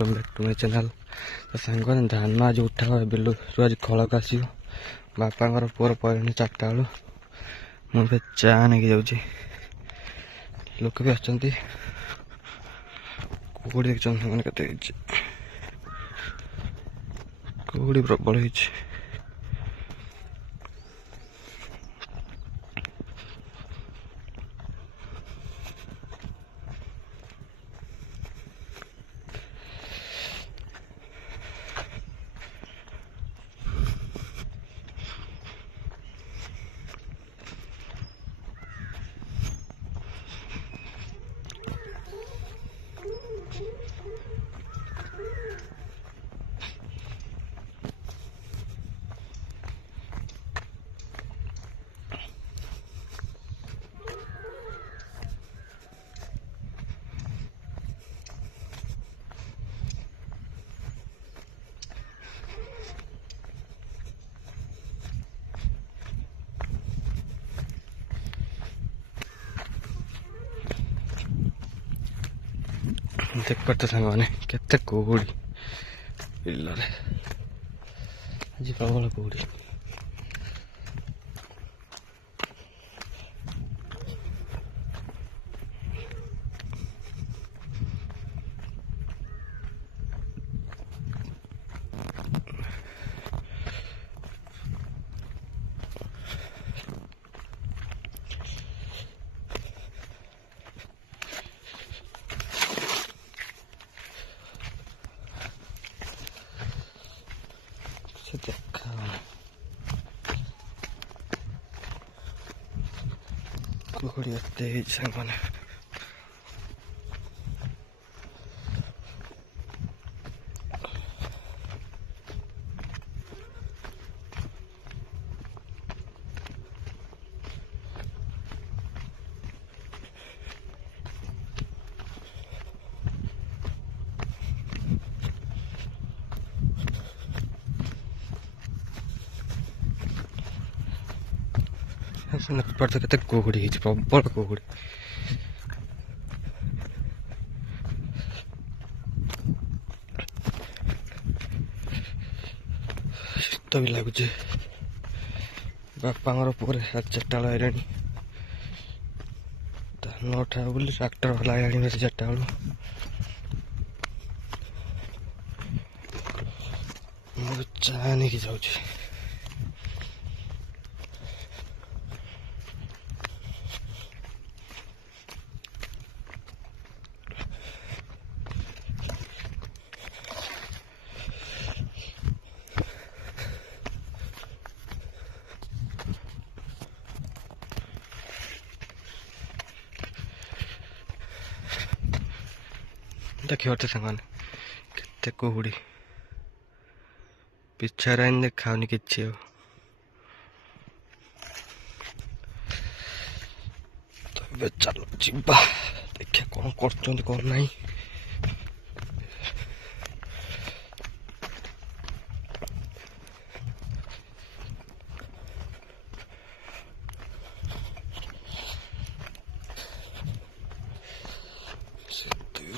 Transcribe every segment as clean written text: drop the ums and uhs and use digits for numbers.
Welcome back to my channel. तो सांग धान आज उठा हुआ बिलु आज खड़क आस बापा पुअर पड़े 4टा बेलू मुझे चा नहीं जाऊँगी लोक भी आसुँच कुकुड़ी देखते कुकुड़ी प्रबल हो देख पार्थ सांग मैंने केते कुकुड़ी बिलरे आज प्रबल कुकुड़ी देखा कुकुड़ी एते सांग मैंने पार्थ के कुकुड़ी प्रबल कुकुड़ी शीत भी लगुच बापा पुअर 4टा बेलू है धान उठा बोली ट्राक्टर भला 4टा बेलू मुझे चा नहीं जाऊँगी देखिए सांग के कुकुड़ी पिछा राइन देखाऊनी कि तो चलो जीवा देखिए कौन कर कौन नहीं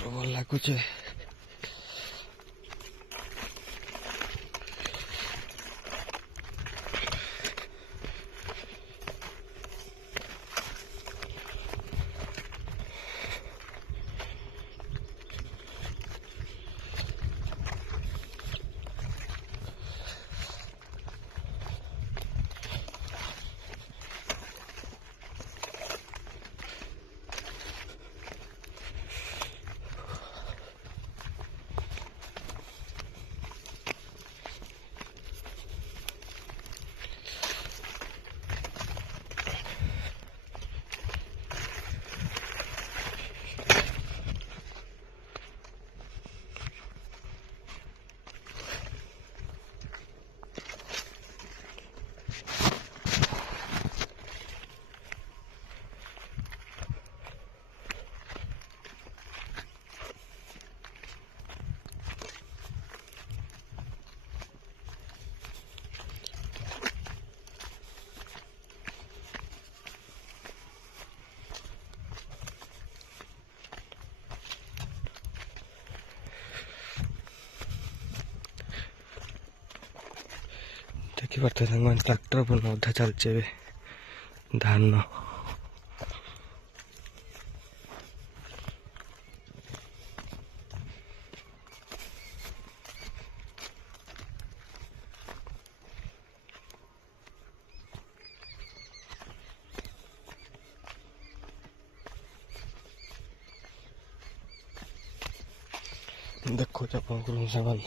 प्रबल लगुच ଦେଖିପାରୁଥିବେ ସାଙ୍ଗମାନେ ଟ୍ରାକ୍ଟର ପୁଣି ଅଧା ଚାଲିଛି ଏବେ ଧାନ। ଦେଖୁଛି ଆପଣଙ୍କୁ ସାଙ୍ଗମାନେ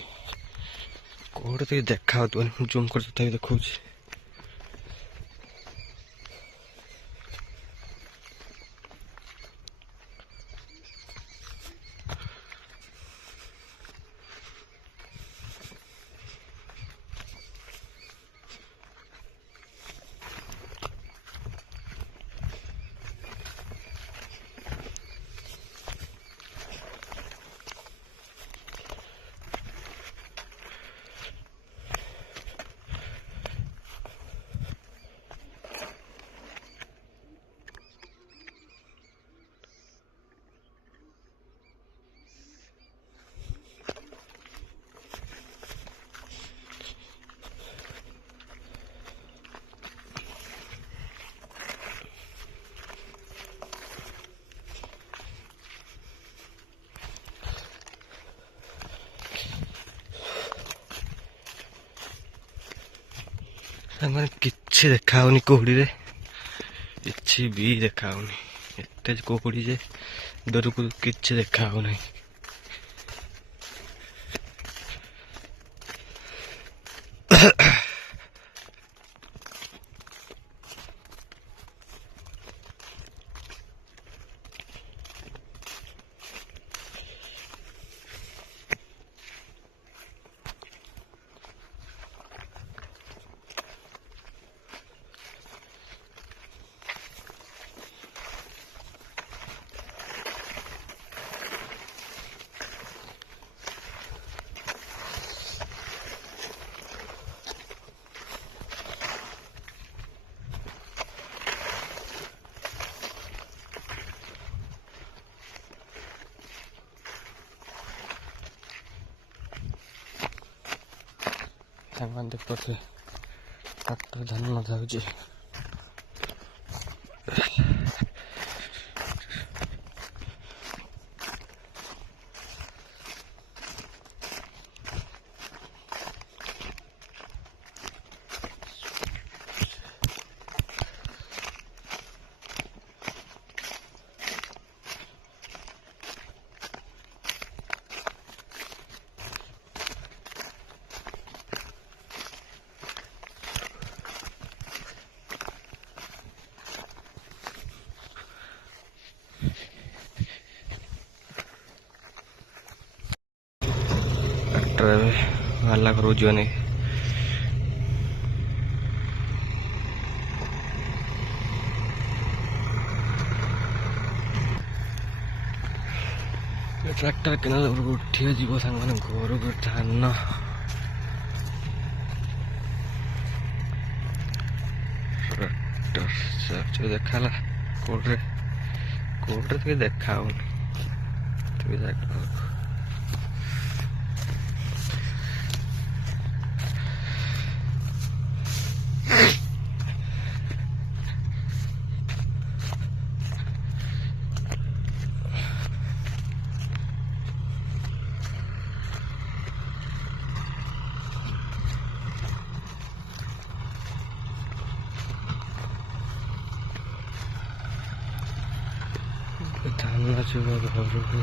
କୋଉଠି ଟିକେ ଦେଖା ହଉଥିବ, ମୁଁ ଜୁମ୍ କରି ତଥାପି ଦେଖଉଛି। ସାଙ୍ଗମାନେ କିଛି ଦେଖା ହଉନି କୁହୁଡ଼ିରେ, କିଛି ବି ଦେଖା ହଉନି। ଏତେ କୁହୁଡ଼ି ଯେ ଦୂରକୁ କିଛି ଦେଖା ହଉନାହିଁ। ସାଙ୍ଗମାନେ ଦେଖିପାରୁଥିବେ ଟ୍ରାକ୍ଟର ଧାନ ଯାଉଛି। ट्रैक्टर बाहरला घरକୁ ଯିବ ନାଇଁ। ट्रैक्टर केनाल घरକୁ ଉଠିବ ଯିବ ସାଙ୍ଗମାନେ ଘରକୁ ଧାନ। ट्रैक्टर ଦେଖାଲା କୋଉଠି ଟିକେ ଦେଖା ହଉନି। ଧାନ ଯିବ ଘରକୁ।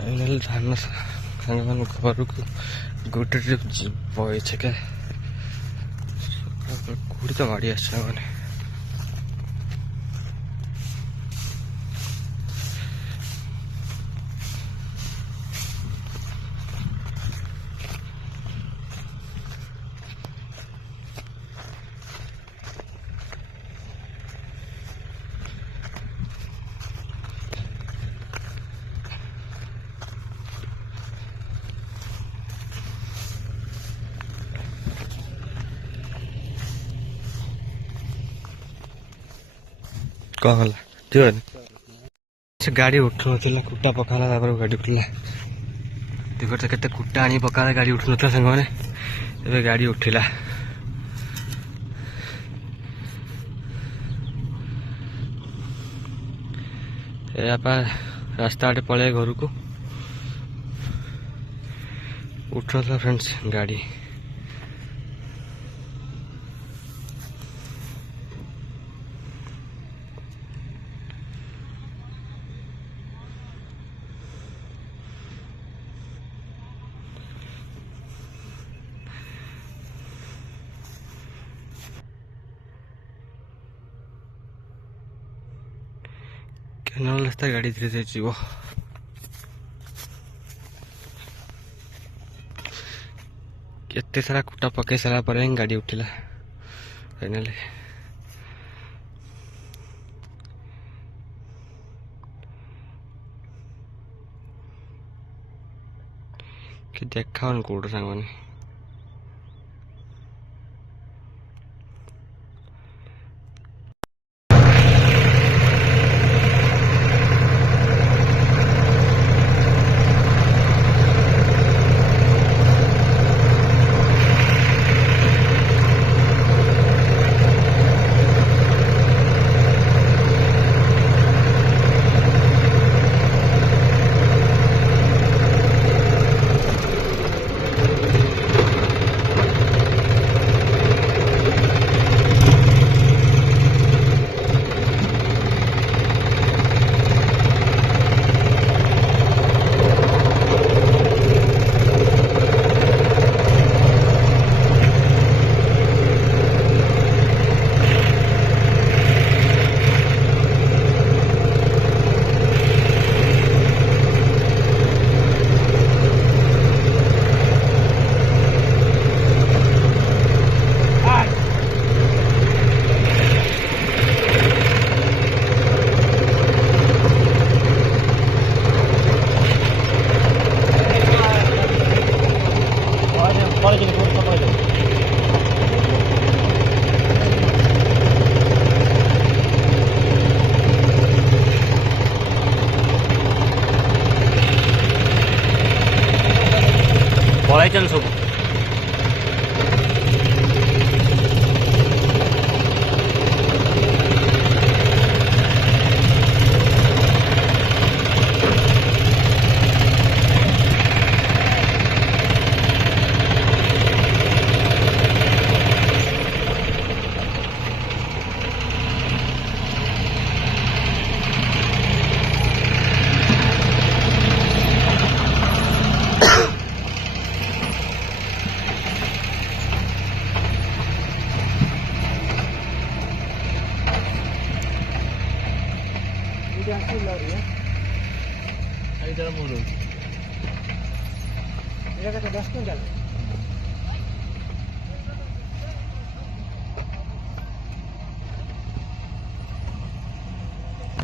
फाइनाल धान सामान घर को गोटे ट्रिप पड़े के कौटी तो गाड़ी आस मैंने कौन है जीवन से गाड़ी उठु ना कुटा पकाला गाड़ी उठला देख तो केते कुटा आनी पकाला गाड़ी उठु ना सांग मैंने ए गाड़ी उठिला यापा रास्ता आटे पड़े घर को उठ रहा था फ्रेंड्स गाड़ी कैनाल रास्ता गाड़ी धीरे धीरे जीव केते सारा कुटा पकई सारा पर गाड़ी उठिला फाइनाली कि देखा कौट सांग मैंने पलैन सब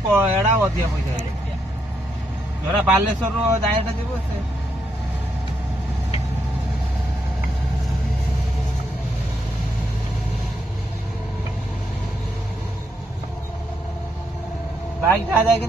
एड़ा अधिक पैसा जोरा बालेश्वर दायटा जीव से बाइक आ जाए कि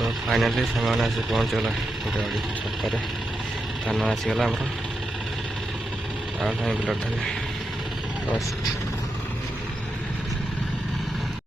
तो फाइनाली सामान आसी पहुँचगला गाड़ी छकरे थाना आसीगला आम ब्लड थाना फर्स्ट